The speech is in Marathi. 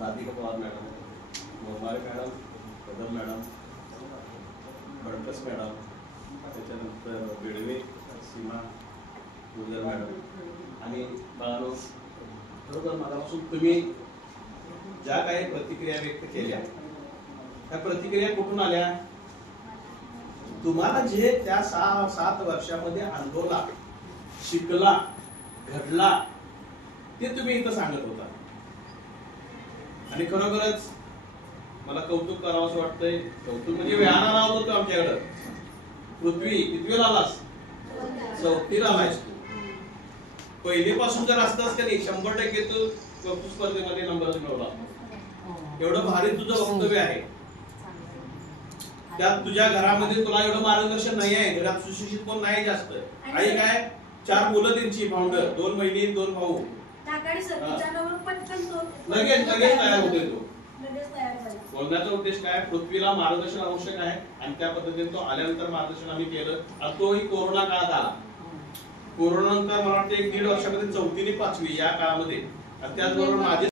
Radhika Pawar madam, Momare madam, Kadam madam, Badkas madam, त्याच्यानंतर बेडवे सीमा गुजर मॅडम आणि बाळानो, बरोबर मगापासून तुम्ही ज्या काही प्रतिक्रिया व्यक्त केल्या त्या प्रतिक्रिया कुठून आल्या? तुम्हाला जे त्या 6-7 वर्षामध्ये अनुभवला, शिकला, घडला ते तुम्ही इथं सांगत होता. आणि खरोखरच मला कौतुक करावं असं वाटतंय. कौतुक म्हणजे व्यायाला लावत होतो आमच्याकडं. पृथ्वी कितवीला आलास? 4थीला आलायस तू. पहिलीपासून जर असतास का नाही 100% तू वक्तृत्व स्पर्धेमध्ये नंबर मिळवला. एवढं भारी तुझं वक्तव्य आहे. त्यात तुझ्या घरामध्ये तुला एवढं मार्गदर्शन नाही आहे. घरात सुशिक्षित कोण नाही जास्त. आई काय 4 मुलं त्यांची फाउंडर, 2 बहिणी 2 भाऊ. लगेच तयार होतोय तो. बोलण्याचा उद्देश काय? पृथ्वीला मार्गदर्शन आवश्यक आहे आणि त्या पद्धतीने तो आल्यानंतर मार्गदर्शन आम्ही केलं. आणि तोही कोरोना काळात आला. कोरोना नंतर मला वाटतं 1-1.5 वर्षामध्ये 4थी आणि 5वी या काळामध्ये. आणि त्याचबरोबर माझे